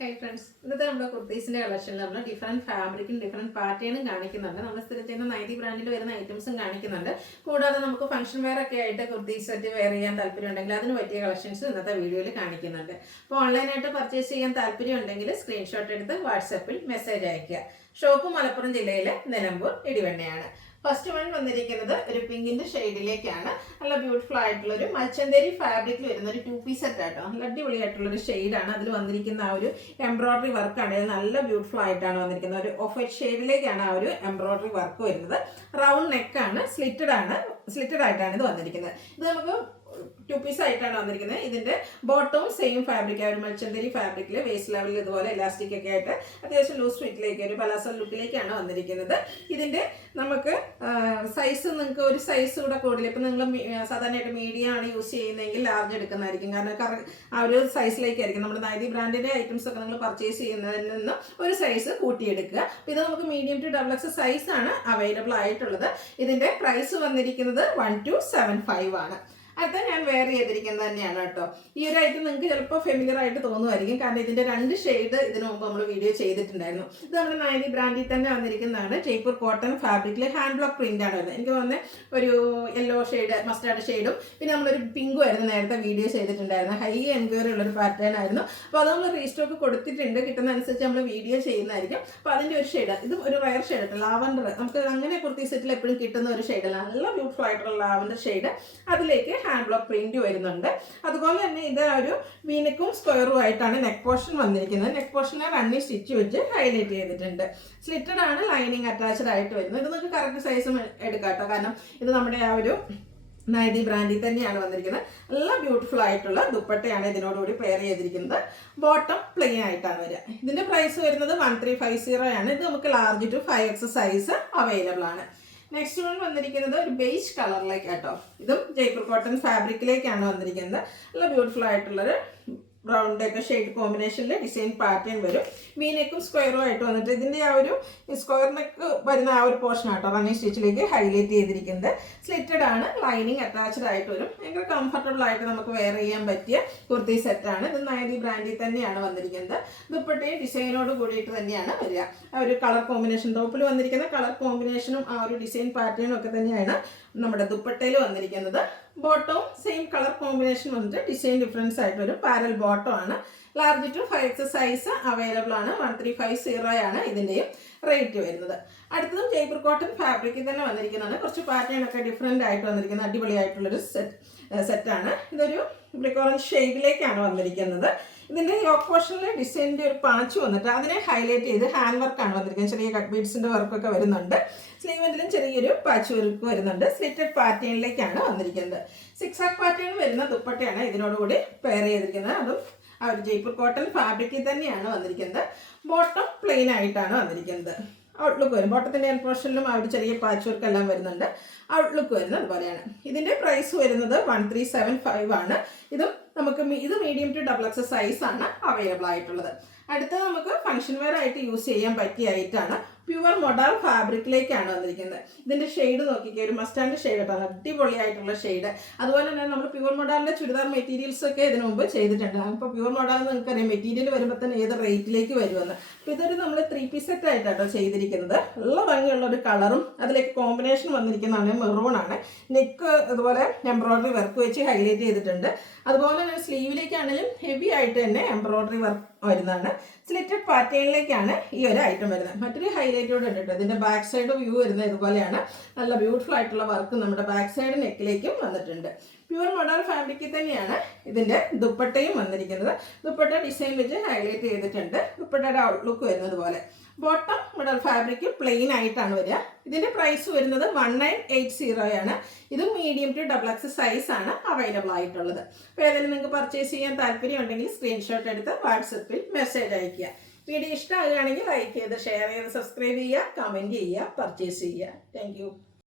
Hi friends, ഇന്നത്തെ നമ്മുടെ കുർത്തീസിൻ്റെ കളക്ഷനിൽ നമ്മൾ ഡിഫറൻറ്റ് ഫാബ്രിക്കും ഡിഫറൻറ്റ് പാറ്റേണും കാണിക്കുന്നുണ്ട്. നമ്മൾ സ്ഥിരം ചെയ്യുന്ന നൈറ്റി ബ്രാൻഡിൽ വരുന്ന ഐറ്റംസും കാണിക്കുന്നുണ്ട്. കൂടാതെ നമുക്ക് ഫംഗ്ഷൻ വെയർ ഒക്കെ ആയിട്ട് കുർത്തി സെറ്റ് വെയർ ചെയ്യാൻ താല്പര്യം ഉണ്ടെങ്കിൽ അതിന് പറ്റിയ കളക്ഷൻസ് ഇന്നത്തെ വീഡിയോയിൽ കാണിക്കുന്നുണ്ട്. അപ്പോൾ ഓൺലൈനായിട്ട് പർച്ചേസ് ചെയ്യാൻ താല്പര്യം ഉണ്ടെങ്കിൽ സ്ക്രീൻഷോട്ട് എടുത്ത് വാട്സാപ്പിൽ മെസ്സേജ് അയയ്ക്കുക. ഷോപ്പ് മലപ്പുറം ജില്ലയിലെ നിലമ്പൂർ ഇടിവണ്ണയാണ്. ഫസ്റ്റ് വൺ വന്നിരിക്കുന്നത് ഒരു പിങ്കിന്റെ ഷെയ്ഡിലേക്കാണ്. നല്ല ബ്യൂട്ടിഫുൾ ആയിട്ടുള്ള ഒരു മൽച്ചന്തേരി ഫാബ്രിക്കിൽ വരുന്ന ഒരു 2 പീസ് സെറ്റ് ആട്ടോ. നല്ല അടിപൊളിയായിട്ടുള്ള ഒരു ഷെയ്ഡാണ്. അതിൽ വന്നിരിക്കുന്ന ആ ഒരു എംബ്രോയിഡറി വർക്കാണ് നല്ല ബ്യൂട്ടിഫുൾ ആയിട്ടാണ് വന്നിരിക്കുന്നത്. ഒരു ഓഫ് വൈറ്റ് ഷെയ്ഡിലേക്കാണ് ആ ഒരു എംബ്രോയിഡറി വർക്ക് വരുന്നത്. റൗണ്ട് നെക്കാണ്, സ്ലിറ്റഡ് ആയിട്ടാണ് ഇത് വന്നിരിക്കുന്നത്. ഇത് നമുക്ക് 2 പീസ് ആയിട്ടാണ് വന്നിരിക്കുന്നത്. ഇതിന്റെ ബോട്ടവും സെയിം ഫാബ്രിക്, ആ ഒരു മൽച്ചന്തേരി ഫാബ്രിക്കിൽ വേസ്റ്റ് ലെവലിൽ ഇതുപോലെ ഇലാസ്റ്റിക് ഒക്കെ ആയിട്ട് അത്യാവശ്യം ലൂസ് ഫിറ്റിലേക്ക് ഒരു പലാസോ ലുക്കിലേക്കാണ് വന്നിരിക്കുന്നത്. ഇതിന്റെ നമുക്ക് സൈസ് നിങ്ങൾക്ക് ഒരു സൈസ് കൂടെ കൂടില്ല. ഇപ്പം നിങ്ങൾ സാധാരണയായിട്ട് മീഡിയം ആണ് യൂസ് ചെയ്യുന്നതെങ്കിൽ ലാർജ് എടുക്കുന്നതായിരിക്കും. കാരണം ആ ഒരു സൈസിലേക്കായിരിക്കും നമ്മുടെ നൈറ്റി ബ്രാൻഡിന്റെ ഐറ്റംസ് ഒക്കെ നിങ്ങൾ പർച്ചേസ് ചെയ്യുന്നതിൽ നിന്ന് ഒരു സൈസ് കൂട്ടിയെടുക്കുക. ഇത് നമുക്ക് മീഡിയം ടു XXL സൈസ് ആണ് അവൈലബിൾ ആയിട്ടുള്ളത്. ഇതിന്റെ പ്രൈസ് വന്നിരിക്കുന്നത് 1275 ആണ്. അടുത്ത ഞാൻ വെയർ ചെയ്തിരിക്കുന്നത് തന്നെയാണ് കേട്ടോ. ഈ ഒരു ഐറ്റം നിങ്ങൾക്ക് ചിലപ്പോൾ ഫെമിലിയർ ആയിട്ട് തോന്നുമായിരിക്കും, കാരണം ഇതിന്റെ 2 ഷെയ്ഡ് ഇതിനു മുമ്പ് നമ്മൾ വീഡിയോ ചെയ്തിട്ടുണ്ടായിരുന്നു. ഇത് നമ്മുടെ നൈറ്റി ബ്രാൻഡിൽ തന്നെ വന്നിരിക്കുന്നതാണ്. ജയ്പൂർ കോട്ടൺ ഫാബ്രിക്കിൽ ഹാൻഡ് ബ്ലോക്ക് പ്രിന്റ് ആണ് വരുന്നത്. എനിക്ക് തോന്നുന്നത് ഒരു യെല്ലോ ഷെയ്ഡ്, മസ്റ്റാർഡ് ഷെയ്ഡും പിന്നെ നമ്മളൊരു പിങ്കും ആയിരുന്നു നേരത്തെ വീഡിയോ ചെയ്തിട്ടുണ്ടായിരുന്നു. ഹൈ എൻക്വയറി ഉള്ളൊരു പാറ്റേൺ ആയിരുന്നു. അപ്പോൾ അത് നമ്മൾ റീസ്റ്റോക്ക് കൊടുത്തിട്ടുണ്ട്. കിട്ടുന്ന അനുസരിച്ച് നമ്മൾ വീഡിയോ ചെയ്യുന്നതായിരിക്കും. അപ്പോൾ അതിൻ്റെ ഒരു ഷെയ്ഡ്, ഇത് ഒരു റയർ ഷെയ്ഡ്, ലാവൻഡർ. നമുക്ക് അങ്ങനെ കുർത്തി സെറ്റിൽ എപ്പോഴും കിട്ടുന്ന ഒരു ഷെയ്ഡല്ല, നല്ല ബ്യൂട്ടിഫുൾ ആയിട്ടുള്ള ലാവൻഡർ ഷെയ്ഡ്. അതിലേക്ക് ഹാൻഡ് ബ്ലോക്ക് പ്രിന്റ് വരുന്നുണ്ട്. അതുപോലെ തന്നെ ഇത് ഒരു വീനക്കും സ്ക്വയറും ആയിട്ടാണ് നെക്ക് പോർഷൻ വന്നിരിക്കുന്നത്. നെക്ക് പോർഷനെ റണ്ണിങ് സ്റ്റിച്ച് വെച്ച് ഹൈലൈറ്റ് ചെയ്തിട്ടുണ്ട്. സ്ലിറ്റഡ് ആണ്, ലൈനിങ് അറ്റാച്ച്ഡ് ആയിട്ട് വരുന്നത്. ഇത് നമുക്ക് കറക്റ്റ് സൈസും എടുക്കാം കേട്ടോ, കാരണം ഇത് നമ്മുടെ ആ ഒരു നൈറ്റി ബ്രാൻഡിൽ തന്നെയാണ് വന്നിരിക്കുന്നത്. നല്ല ബ്യൂട്ടിഫുൾ ആയിട്ടുള്ള ദുപ്പട്ടയാണ് ഇതിനോടുകൂടി പെയർ ചെയ്തിരിക്കുന്നത്. ബോട്ടം പ്ലെയിൻ ആയിട്ടാണ് വരിക. ഇതിന്റെ പ്രൈസ് വരുന്നത് 1350 ആണ്. ഇത് നമുക്ക് large to 5XL size available ആണ്. നെക്സ്റ്റ് വൺ വന്നിരിക്കുന്നത് ഒരു ബേജ് കളറിലേക്ക് കേട്ടോ. ഇതും ജയ്പൂർ കോട്ടൺ ഫാബ്രിക്കിലേക്കാണ് വന്നിരിക്കുന്നത്. നല്ല ബ്യൂട്ടിഫുൾ ആയിട്ടുള്ളൊരു റൗണ്ട് ഒക്കെ ഷെയ്ഡ് കോമ്പിനേഷനിൽ ഡിസൈൻ പാറ്റേൺ വരും. വീനെക്കും സ്ക്വയറും ആയിട്ട് വന്നിട്ട് ഇതിൻ്റെ ആ ഒരു സ്ക്വയർ നെക്ക് വരുന്ന ആ ഒരു പോർഷൻ ആട്ടോ റണ്ണിങ് സ്റ്റിച്ചിലേക്ക് ഹൈലൈറ്റ് ചെയ്തിരിക്കുന്നത്. സ്ലിറ്റഡ് ആണ്, ലൈനിങ് അറ്റാച്ച്ഡ് ആയിട്ട് വരും. ഭയങ്കര കംഫർട്ടബിൾ ആയിട്ട് നമുക്ക് വെയർ ചെയ്യാൻ പറ്റിയ കുർത്തി സെറ്റാണ്. ഇത് നൈറ്റി ബ്രാൻഡിൽ തന്നെയാണ് വന്നിരിക്കുന്നത്. ദുപ്പട്ടയും ഡിസൈനോട് കൂടിയിട്ട് തന്നെയാണ് വരിക. ആ ഒരു കളർ കോമ്പിനേഷൻ, ടോപ്പിൽ വന്നിരിക്കുന്ന കളർ കോമ്പിനേഷനും ആ ഒരു ഡിസൈൻ പാറ്റേണും ഒക്കെ തന്നെയാണ് നമ്മുടെ ദുപ്പട്ടയിൽ വന്നിരിക്കുന്നത്. ബോട്ടവും സെയിം കളർ കോമ്പിനേഷൻ വന്നിട്ട് ഡിസൈൻ ഡിഫറൻസ് ആയിട്ട് ഒരു പാരൽ ബോട്ടം ആണ്. Large to 5XL size available ആണ്. 1350 ആണ് ഇതിൻ്റെയും റേറ്റ് വരുന്നത്. അടുത്തതും ജയ്പൂർ കോട്ടൺ ഫാബ്രിക്കിൽ തന്നെ വന്നിരിക്കുന്നതാണ്. കുറച്ച് പാറ്റേൺ ഒക്കെ ഡിഫറെൻ്റ് ആയിട്ട് വന്നിരിക്കുന്നത് അടിപൊളിയായിട്ടുള്ളൊരു സെറ്റാണ്. ഇതൊരു ബ്രിക്ക് ഓറഞ്ച് ഷെയ്ഡിലേക്കാണ് വന്നിരിക്കുന്നത്. ഇതിൻ്റെ യോക്ക് പോർഷനിലെ ഡിസൈനിൻ്റെ ഒരു പാച്ച് വന്നിട്ട് അതിനെ ഹൈലൈറ്റ് ചെയ്ത് ഹാൻഡ് വർക്കാണ് വന്നിരിക്കുന്നത്. ചെറിയ കട്ട് ബീഡ്സിൻ്റെ വർക്കൊക്കെ വരുന്നുണ്ട്. സ്ലീവെന്റിലും ചെറിയൊരു പാച്ച് വർക്ക് വരുന്നുണ്ട്. സ്ലിറ്റഡ് പാറ്റേണിലേക്കാണ് വന്നിരിക്കുന്നത്. 6 പാറ്റേൺ വരുന്ന ദുപ്പട്ടയാണ് ഇതിനോടുകൂടി പെയർ ചെയ്തിരിക്കുന്നത്. അതും ആ ഒരു ജയ്പൂർ കോട്ടൺ ഫാബ്രിക്കിൽ തന്നെയാണ് വന്നിരിക്കുന്നത്. ബോട്ടം പ്ലെയിൻ ആയിട്ടാണ് വന്നിരിക്കുന്നത്. ഔട്ട്ലുക്ക് വരും. ബോട്ടത്തിൻ്റെ എൻ പോർഷനിലും ആ ഒരു ചെറിയ പാച്ച് വർക്ക് എല്ലാം വരുന്നുണ്ട്. ഔട്ട്ലുക്ക് വരുന്നത് അതുപോലെയാണ്. ഇതിൻ്റെ പ്രൈസ് വരുന്നത് 1375 ആണ്. ഇത് മീഡിയം ടു XXL സൈസ് ആണ് അവൈലബിൾ ആയിട്ടുള്ളത്. അടുത്തത് നമുക്ക് ഫംഗ്ഷൻ വെയർ ആയിട്ട് യൂസ് ചെയ്യാൻ പറ്റിയ ഐറ്റാണ്. പ്യുവർ മൊഡാൾ ഫാബ്രിക്കിലേക്കാണ് വന്നിരിക്കുന്നത്. ഇതിന്റെ ഷെയ്ഡ് നോക്കിക്കുക, ഒരു മസ്റ്റാൻഡ് ഷെയ്ഡ് കേട്ടോ, അടിപൊളിയായിട്ടുള്ള ഷെയ്ഡ്. അതുപോലെ തന്നെ നമ്മൾ പ്യുവർ മൊഡാളിന്റെ ചുരിദാർ മെറ്റീരിയൽസ് ഒക്കെ ഇതിനു മുമ്പ് ചെയ്തിട്ടുണ്ട്. അപ്പോൾ പ്യുവർ മൊഡാൾ നിങ്ങൾക്കറിയാം മെറ്റീരിയൽ വരുമ്പോൾ തന്നെ ഏത് റേറ്റിലേക്ക് വരുമെന്ന്. അപ്പോൾ ഇതൊരു നമ്മൾ 3 പീസ് സെറ്റ് ആയിട്ടാട്ടോ ചെയ്തിരിക്കുന്നത്. നല്ല ഭംഗിയുള്ള ഒരു കളറും അതിലേക്ക് കോമ്പിനേഷൻ വന്നിരിക്കുന്നതാണ് മെറൂൺ ആണ്. നെക്ക് അതുപോലെ എംബ്രോയിഡറി വർക്ക് വെച്ച് ഹൈലൈറ്റ് ചെയ്തിട്ടുണ്ട്. അതുപോലെ തന്നെ സ്ലീവിലേക്കാണെങ്കിലും ഹെവി ആയിട്ട് തന്നെ എംബ്രോയിഡറി വർക്ക് വരുന്നതാണ്. സ്ലിറ്റഡ് പാറ്റേണിലേക്കാണ് ഈ ഒരു ഐറ്റം വരുന്നത്. മറ്റൊരു ഹൈലൈറ്റോട് ഉണ്ട് കേട്ടോ. ഇതിന്റെ ബാക്ക് സൈഡ് വ്യൂ വരുന്നത് ഇതുപോലെയാണ്. നല്ല ബ്യൂട്ടിഫുൾ ആയിട്ടുള്ള വർക്ക് നമ്മുടെ ബാക്ക് സൈഡ് നെക്കിലേക്കും വന്നിട്ടുണ്ട്. പ്യുവർ മൊഡാൾ ഫാബ്രിക്കിൽ തന്നെയാണ് ഇതിന്റെ ദുപ്പട്ടയും വന്നിരിക്കുന്നത്. ദുപ്പട്ട ഡിസൈൻ വെച്ച് ഹൈലൈറ്റ് ചെയ്തിട്ടുണ്ട്. ദുപ്പട്ടയുടെ ഔട്ട്ലുക്ക് വരുന്നത് പോലെ. ബോട്ടം മൊഡാൾ ഫാബ്രിക് പ്ലെയിൻ ആയിട്ടാണ് വരിക. ഇതിന്റെ പ്രൈസ് വരുന്നത് 1980 ആണ്. ഇത് മീഡിയം ടു XXL സൈസ് ആണ് അവൈലബിൾ ആയിട്ടുള്ളത്. അപ്പോൾ ഏതെങ്കിലും നിങ്ങൾക്ക് പർച്ചേസ് ചെയ്യാൻ താല്പര്യം ഉണ്ടെങ്കിൽ സ്ക്രീൻഷോട്ട് എടുത്ത് വാട്സപ്പിൽ മെസ്സേജ് അയയ്ക്കുക. വീഡിയോ ഇഷ്ടമാകുകയാണെങ്കിൽ ലൈക്ക് ചെയ്ത് ഷെയർ ചെയ്ത് സബ്സ്ക്രൈബ് ചെയ്യുക, കമൻറ്റ് ചെയ്യുക, പർച്ചേസ് ചെയ്യുക. താങ്ക്